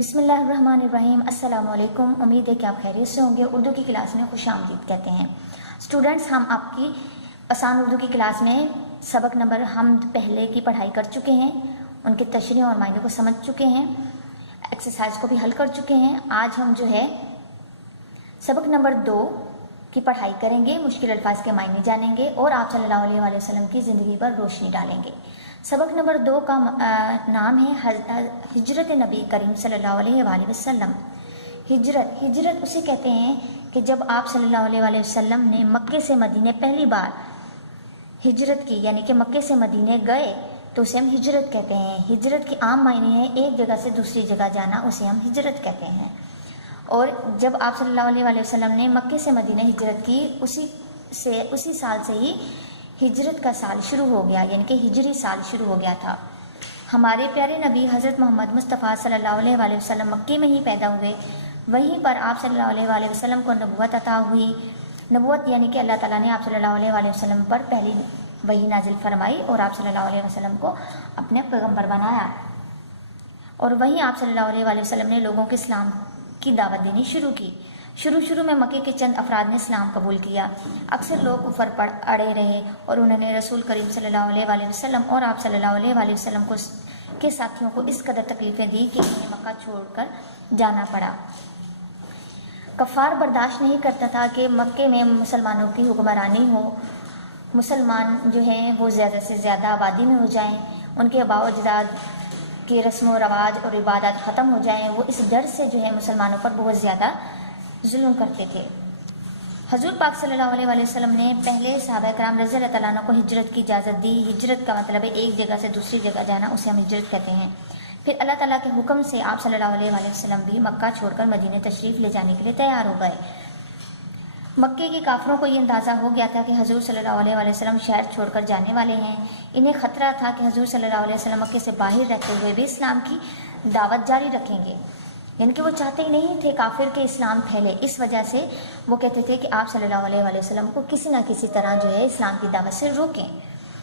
بسم اللہ الرحمن الرحیم۔ السلام علیکم، امید ہے کہ آپ خیریت سے ہوں گے۔ اردو کی کلاس میں خوش آمدید کہتے ہیں۔ اسٹوڈنٹس، ہم آپ کی آسان اردو کی کلاس میں سبق نمبر حمد پہلے کی پڑھائی کر چکے ہیں، ان کے تشریح اور معنی کو سمجھ چکے ہیں، ایکسرسائز کو بھی حل کر چکے ہیں۔ آج ہم سبق نمبر 2 کی پڑھائی کریں گے، مشکل الفاظ کے معنی جانیں گے اور آپ صلی اللہ علیہ وسلم کی زندگی پر روشنی ڈالیں گے۔ سبق نمبر 2 کا نام ہے ہجرت نبی کریم صلی اللہ علیہ وآلہ وسلم۔ ہجرت اسے کہتے ہیں کہ جب آپ صلی اللہ علیہ وآلہ وسلم نے مکے سے مدینے پہلی بار ہجرت کی، یعنی کہ مکے سے مدینے گئے، تو اسے ہم ہجرت کہتے ہیں۔ ہجرت کی عام معنی ہے ایک جگہ سے دوسری جگہ جانا، اسے ہم ہجرت کہتے ہیں۔ اور جب آپ صلی اللہ علیہ وآلہ وسلم نے مکے سے مدینے ہجرت کی، اسی سال سے ہی ہجرت کا سال شروع ہو گیا، یعنی کہ ہجری سال شروع ہو گیا تھا۔ ہمارے پیارے نبی حضرت محمد مصطفیٰ صلی اللہ علیہ وآلہ وسلم مکے میں ہی پیدا ہوئے، وہیں پر آپ صلی اللہ علیہ وآلہ وسلم کو نبوت عطا ہوئی۔ نبوت یعنی کہ اللہ تعالیٰ نے آپ صلی اللہ علیہ وآلہ وسلم پر پہلی وحی نازل فرمائی اور آپ صلی اللہ علیہ وسلم کو اپنے پیغمبر بنایا، اور وہیں آپ صلی اللہ علیہ وآلہ وسلم نے لوگوں کے اسلام کی دعوت دینی شروع کی۔ شروع میں مکے کے چند افراد نے اسلام قبول کیا، اکثر لوگ کفر پر اڑے رہے اور انہوں نے رسول کریم صلی اللہ علیہ وآلہ وسلم اور آپ صلی اللہ علیہ وآلہ وسلم کے ساتھیوں کو اس قدر تکلیفیں دی کہ انہیں مکہ چھوڑ کر جانا پڑا۔ کفار برداشت نہیں کرتا تھا کہ مکے میں مسلمانوں کی حکمرانی ہو، مسلمان جو ہیں وہ زیادہ سے زیادہ آبادی میں ہو جائیں، ان کے آباء و اجداد کے رسم و رواج اور عبادات ختم ہو جائیں۔ وہ اس ڈر سے جو ہے مسلمانوں پر بہت زیادہ ظلم کرتے تھے۔ حضور پاک صلی اللہ علیہ وآلہ وسلم نے پہلے صحابہ کرام رضی اللہ تعالیٰ عنہ کو ہجرت کی اجازت دی۔ ہجرت کا مطلب ہے ایک جگہ سے دوسری جگہ جانا، اسے ہم ہجرت کہتے ہیں۔ پھر اللہ تعالیٰ کے حکم سے آپ صلی اللہ علیہ وآلہ وسلم بھی مکہ چھوڑ کر مدینے تشریف لے جانے کے لیے تیار ہو گئے۔ مکے کے کافروں کو یہ اندازہ ہو گیا تھا کہ حضور صلی اللہ علیہ وآلہ وسلم شہر چھوڑ کر جانے والے ہیں۔ انہیں خطرہ تھا کہ حضور صلی اللہ علیہ وسلم مکے سے باہر رہتے ہوئے بھی اسلام کی دعوت جاری رکھیں گے، یعنی کہ وہ چاہتے ہی نہیں تھے کافر کے اسلام پھیلے۔ اس وجہ سے وہ کہتے تھے کہ آپ صلی اللہ علیہ وآلہ وسلم کو کسی نہ کسی طرح جو ہے اسلام کی دعوت سے روکیں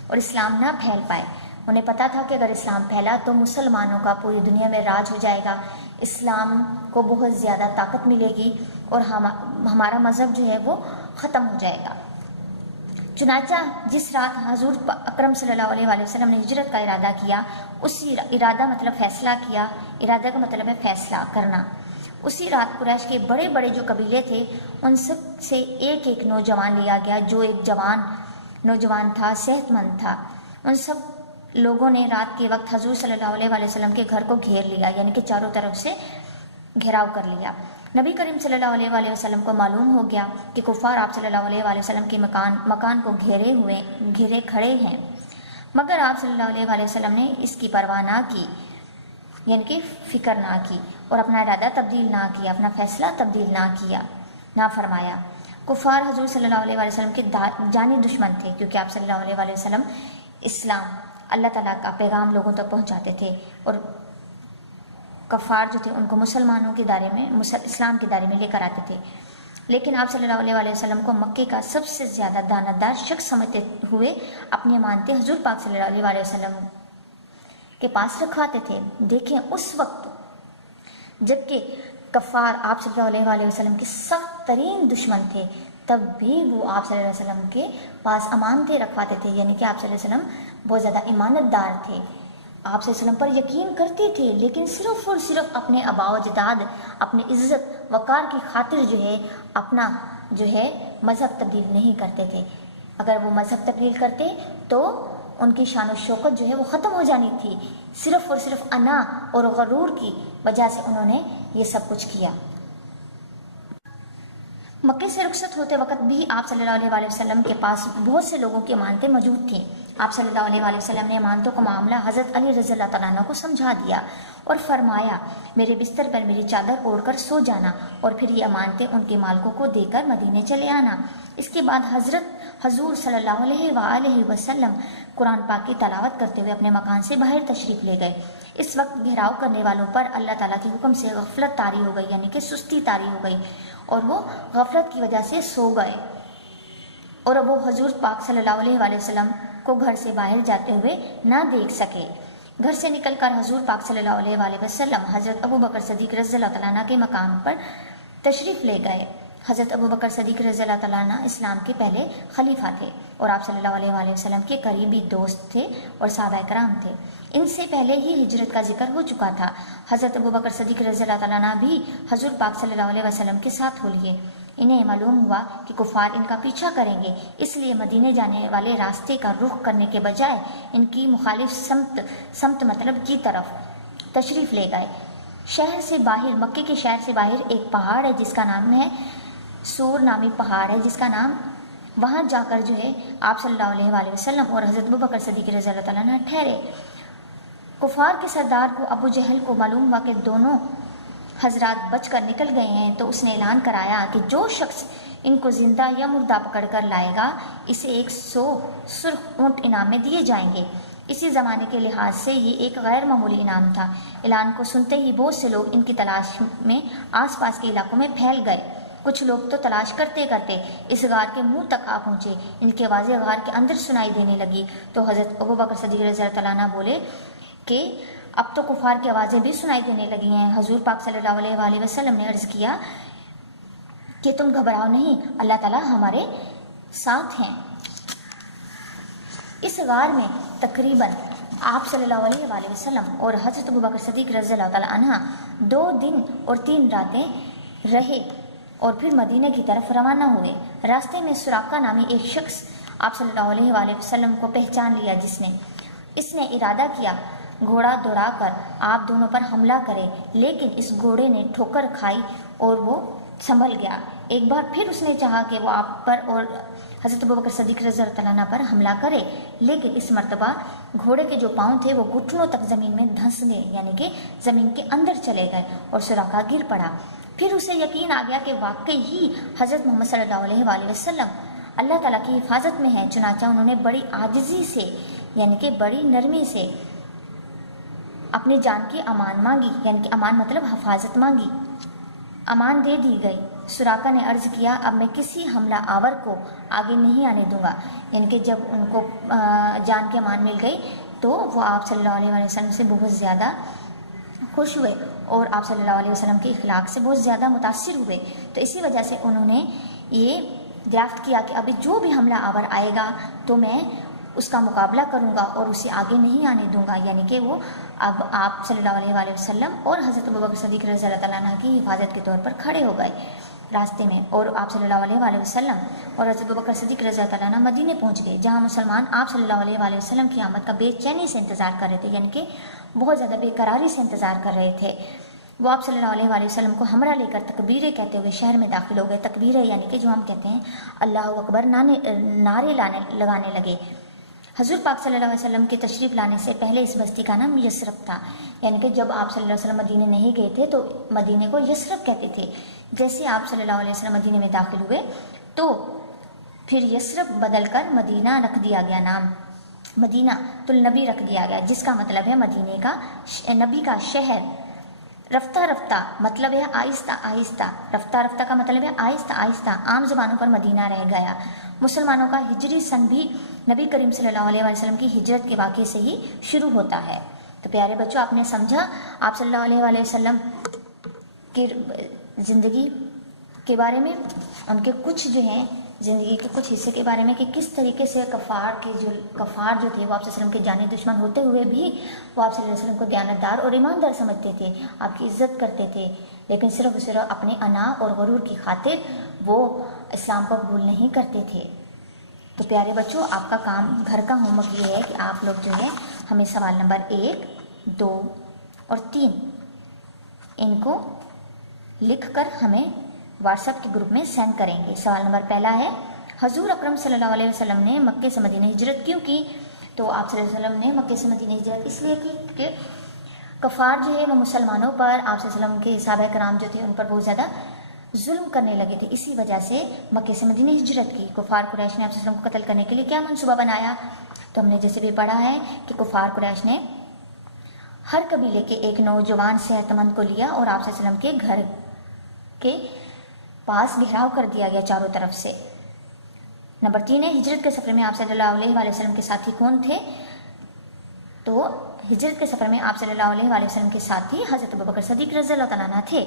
اور اسلام نہ پھیل پائے۔ انہیں پتا تھا کہ اگر اسلام پھیلا تو مسلمانوں کا پوری دنیا میں راج ہو جائے گا، اسلام کو بہت زیادہ طاقت ملے گی اور ہمارا مذہب جو ہے وہ ختم ہو جائے گا۔ چنانچہ جس رات حضور اکرم صلی اللہ علیہ وآلہ وسلم نے ہجرت کا ارادہ کیا، ارادہ مطلب فیصلہ کیا، ارادہ کا مطلب ہے فیصلہ کرنا۔ اسی رات قریش کے بڑے بڑے جو قبیلے تھے ان سب سے ایک ایک نوجوان لیا گیا، جو ایک جوان نوجوان تھا، صحت مند تھا۔ ان سب لوگوں نے رات کے وقت حضور صلی اللہ علیہ وآلہ وسلم کے گھر کو گھیر لیا، یعنی کہ چاروں طرف سے گھیراؤ کر لیا۔ نبی کریم صلی اللہ علیہ وآلہ وسلم کو معلوم ہو گیا کہ کفار آپ صلی اللہ علیہ وآلہ وسلم کے مکان کو گھیرے کھڑے ہیں، مگر آپ صلی اللہ علیہ وآلہ وسلم نے اس کی پرواہ نہ کی، یعنی کہ فکر نہ کی اور اپنا ارادہ تبدیل نہ کیا، اپنا فیصلہ تبدیل نہ فرمایا۔ کفار حضور صلی اللہ علیہ وآلہ وسلم کے جانی دشمن تھے، کیونکہ آپ صلی اللہ علیہ وآلہ وسلم اسلام، اللہ تعالیٰ کا پیغام لوگوں تک پہنچاتے تھے، اور کفار جو تھے ان کو مسلمانوں کے دائرے میں، اسلام کے دائرے میں لے کر آتے تھے۔ لیکن آپ صلی اللہ علیہ وآلہ وسلم کو مکے کا سب سے زیادہ دانتدار شخص سمجھتے ہوئے اپنی امانتیں حضور پاک صلی اللہ علیہ وآلہ وسلم کے پاس رکھواتے تھے۔ دیکھیں اس وقت جبکہ کفار آپ صلی اللہ علیہ وآلہ وسلم کے سخت ترین دشمن تھے، تب بھی وہ آپ صلی اللہ علیہ وسلم کے پاس امانتیں رکھواتے تھے، یعنی کہ آپ صلی اللہ علیہ وسلم بہت زیادہ امانت دار تھے، آپ صلی اللہ علیہ وسلم پر یقین کرتے تھے، لیکن صرف اور صرف اپنے آباء و اجداد، اپنے عزت وقار کی خاطر جو ہے اپنا جو ہے مذہب تبدیل نہیں کرتے تھے۔ اگر وہ مذہب تبدیل کرتے تو ان کی شان و شوکت جو ہے وہ ختم ہو جانی تھی۔ صرف اور صرف انا اور غرور کی وجہ سے انہوں نے یہ سب کچھ کیا۔ مکے سے رخصت ہوتے وقت بھی آپ صلی اللہ علیہ وآلہ وسلم کے پاس بہت سے لوگوں کی امانتیں موجود تھیں۔ آپ صلی اللہ علیہ وآلہ وسلم نے امانتوں کا معاملہ حضرت علی رضی اللہ تعالیٰ عنہ کو سمجھا دیا اور فرمایا، میرے بستر پر میری چادر اوڑھ کر سو جانا اور پھر یہ امانتیں ان کے مالکوں کو دے کر مدینے چلے آنا۔ اس کے بعد حضور صلی اللہ علیہ وآلہ وسلم قرآن پاک کی تلاوت کرتے ہوئے اپنے مکان سے باہر تشریف لے گئے۔ اس وقت گھیراؤ کرنے والوں پر اللہ تعالیٰ کے حکم سے غفلت طاری ہو گئی، یعنی کہ سستی طاری ہو گئی، اور وہ غفلت کی وجہ سے سو گئے، اور وہ حضور پاک صلی اللہ علیہ وآلہ وسلم کو گھر سے باہر جاتے ہوئے نہ دیکھ سکے۔ گھر سے نکل کر حضور پاک صلی اللہ علیہ وسلم حضرت ابو بکر صدیق رضی اللہ تعالیٰ عنہ کے مقام پر تشریف لے گئے۔ حضرت ابو بکر صدیق رضی اللہ تعالیٰ عنہ اسلام کے پہلے خلیفہ تھے اور آپ صلی اللہ علیہ وسلم کے قریبی دوست تھے اور صحابہ کرام تھے۔ ان سے پہلے ہی ہجرت کا ذکر ہو چکا تھا۔ حضرت ابو بکر صدیق رضی اللہ تعالیٰ عنہ بھی حضور پاک صلی اللہ علیہ وسلم کے ساتھ ہو لیے۔ انہیں معلوم ہوا کہ کفار ان کا پیچھا کریں گے، اس لیے مدینے جانے والے راستے کا رخ کرنے کے بجائے ان کی مخالف سمت مطلب کی طرف تشریف لے گئے۔ شہر سے باہر، مکے کے شہر سے باہر ایک پہاڑ ہے جس کا نام ہے سور نامی پہاڑ ہے، جس کا نام، وہاں جا کر جو ہے آپ صلی اللہ علیہ وآلہ وسلم اور حضرت ابو بکر صدیق رضی اللہ تعالیٰ عنہ ٹھہرے۔ کفار کے سردار کو ابو جہل کو معلوم ہوا کہ دونوں حضرات بچ کر نکل گئے ہیں، تو اس نے اعلان کرایا کہ جو شخص ان کو زندہ یا مردہ پکڑ کر لائے گا اسے 100 سرخ اونٹ انعام میں دیے جائیں گے۔ اسی زمانے کے لحاظ سے یہ ایک غیر معمولی انعام تھا۔ اعلان کو سنتے ہی بہت سے لوگ ان کی تلاش میں آس پاس کے علاقوں میں پھیل گئے۔ کچھ لوگ تو تلاش کرتے کرتے اس غار کے منہ تک آ پہنچے۔ ان کی آوازیں غار کے اندر سنائی دینے لگی تو حضرت ابو بکر صدیق رضی اللہ تعالیٰ عنہ بولے کہ اب تو کفار کی آوازیں بھی سنائی دینے لگی ہیں۔ حضور پاک صلی اللہ علیہ وآلہ وسلم نے عرض کیا کہ تم گھبراؤ نہیں، اللہ تعالیٰ ہمارے ساتھ ہیں۔ اس غار میں تقریباً آپ صلی اللہ علیہ وآلہ وسلم اور حضرت ابو بکر صدیق رضی اللہ تعالیٰ عنہ 2 دن اور 3 راتیں رہے اور پھر مدینے کی طرف روانہ ہوئے۔ راستے میں سراقہ نامی ایک شخص آپ صلی اللہ علیہ وآلہ وسلم کو پہچان لیا، اس نے ارادہ کیا گھوڑا دوڑا کر آپ دونوں پر حملہ کرے، لیکن اس گھوڑے نے ٹھوکر کھائی اور وہ سنبھل گیا۔ ایک بار پھر اس نے چاہا کہ وہ آپ پر اور حضرت ابوبکر صدیق رضی اللہ عنہ پر حملہ کرے، لیکن اس مرتبہ گھوڑے کے جو پاؤں تھے وہ گھٹنوں تک زمین میں دھنس گئے، یعنی کہ زمین کے اندر چلے گئے اور سراقہ گر پڑا۔ پھر اسے یقین آ گیا کہ واقعی ہی حضرت محمد صلی اللہ علیہ وآلہ وسلم اللہ تعالیٰ کی حفاظت میں ہے، چنانچہ انہوں نے بڑی عاجزی سے یعنی کہ بڑی نرمی سے اپنی جان کی امان مانگی، یعنی کہ امان مطلب حفاظت مانگی، امان دے دی گئی۔ سراقہ نے عرض کیا اب میں کسی حملہ آور کو آگے نہیں آنے دوں گا، یعنی کہ جب ان کو جان کی امان مل گئی تو وہ آپ صلی اللہ علیہ وسلم سے بہت زیادہ خوش ہوئے اور آپ صلی اللہ علیہ وسلم کے اخلاق سے بہت زیادہ متاثر ہوئے۔ تو اسی وجہ سے انہوں نے یہ دریافت کیا کہ ابھی جو بھی حملہ آور آئے گا تو میں اس کا مقابلہ کروں گا اور اسے آگے نہیں آنے دوں گا، یعنی کہ وہ اب آپ صلی اللہ علیہ وآلہ وسلم اور حضرت ابوبکر صدیق رضی اللہ تعالیٰ عنہ کی حفاظت کے طور پر کھڑے ہو گئے راستے میں، اور آپ صلی اللہ علیہ وآلہ وسلم اور حضرت ابوبکر صدیق رضی اللہ تعالیٰ عنہ مدینے پہنچ گئے، جہاں مسلمان آپ صلی اللہ علیہ وآلہ وسلم کی آمد کا بے چینی سے انتظار کر رہے تھے، یعنی کہ بہت زیادہ بے قراری سے انتظار کر رہے تھے۔ وہ آپ صلی اللہ علیہ وآلہ وسلم کو ہمراہ لے کر تکبیریں کہتے ہوئے شہر میں داخل ہو گئے۔ تکبیریں یعنی کہ جو ہم کہتے ہیں اللہ اکبر، نعرے لگانے لگے۔ حضور پاک صلی اللہ علیہ وسلم کے تشریف لانے سے پہلے اس بستی کا نام یثرب تھا، یعنی کہ جب آپ صلی اللہ علیہ وسلم مدینے نہیں گئے تھے تو مدینے کو یثرب کہتے تھے۔ جیسے آپ صلی اللہ علیہ وسلم مدینے میں داخل ہوئے تو پھر یثرب بدل کر مدینہ رکھ دیا گیا، نام مدینہ النبی رکھ دیا گیا، جس کا مطلب ہے مدینے کا نبی کا شہر۔ رفتہ رفتہ مطلب ہے آہستہ آہستہ، رفتہ رفتہ کا مطلب ہے آہستہ آہستہ، عام زبانوں پر مدینہ رہ گیا۔ مسلمانوں کا ہجری سن بھی نبی کریم صلی اللہ علیہ وسلم کی ہجرت کے واقعے سے ہی شروع ہوتا ہے۔ تو پیارے بچوں، آپ نے سمجھا آپ صلی اللہ علیہ وآلہ وسلم کی زندگی کے بارے میں، ان کے کچھ جو ہیں زندگی کے کچھ حصے کے بارے میں کہ کس طریقے سے کفار جو تھے وہ آپ صلی اللہ علیہ وسلم کے جانی دشمن ہوتے ہوئے بھی وہ آپ صلی اللہ علیہ وسلم کو دیانتدار اور ایماندار سمجھتے تھے، آپ کی عزت کرتے تھے، لیکن صرف اپنے انا اور غرور کی خاطر وہ اسلام کو قبول نہیں کرتے تھے۔ تو پیارے بچوں، آپ کا کام، گھر کا ہوم ورک یہ ہے کہ آپ لوگ جو ہے ہمیں سوال نمبر 1، 2 اور 3 ان کو لکھ کر ہمیں واٹس ایپ کے گروپ میں سینڈ کریں گے۔ سوال نمبر پہلا ہے حضور اکرم صلی اللہ علیہ وسلم نے مکے سے مدینہ ہجرت کیوں کی؟ تو آپ صلی اللہ علیہ وسلم نے مکے سے مدینہ ہجرت اس لیے کی کہ کفار جو ہے وہ مسلمانوں پر، آپ صلی اللہ علیہ وسلم کے صحابہ کرام جو تھے ان پر بہت زیادہ ظلم کرنے لگے تھے، اسی وجہ سے مکے سے مدینہ ہجرت کی۔ کفار قریش نے آپ صلی اللہ علیہ وسلم کو قتل کرنے کے لیے کیا منصوبہ بنایا؟ تو ہم نے جیسے بھی پڑھا ہے کہ کفار قریش نے ہر قبیلے کے ایک نوجوان صحت مند کو لیا اور آپ صلی اللہ علیہ وسلم کے گھر کے پاس گھیراؤ کر دیا گیا چاروں طرف سے۔ نمبر 3 ہے ہجرت کے سفر میں آپ صلی اللہ علیہ وآلہ وسلم کے ساتھی کون تھے؟ تو ہجرت کے سفر میں آپ صلی اللہ علیہ وآلہ وسلم کے ساتھ ہی حضرت ابوبکر صدیق رضی اللہ تعالیٰ عنہ تھے۔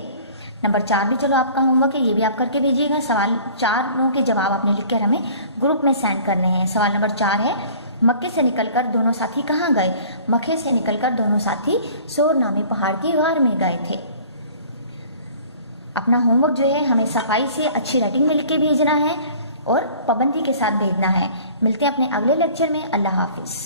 نمبر 4 بھی چلو آپ کا ہوم ورک ہے، یہ بھی آپ کر کے بھیجیے گا۔ سوال 4 کے جواب آپ نے لکھ کر ہمیں گروپ میں سینڈ کرنے ہیں۔ سوال نمبر 4 ہے، مکے سے نکل کر دونوں ساتھی کہاں گئے؟ مکے سے نکل کر دونوں ساتھی سور نامی پہاڑ کی غار میں گئے تھے۔ اپنا ہوم ورک جو ہے ہمیں صفائی سے اچھی رائٹنگ میں لکھ کے بھیجنا ہے اور پابندی کے ساتھ بھیجنا ہے۔ ملتے ہیں اپنے اگلے لیکچر میں۔ اللہ حافظ۔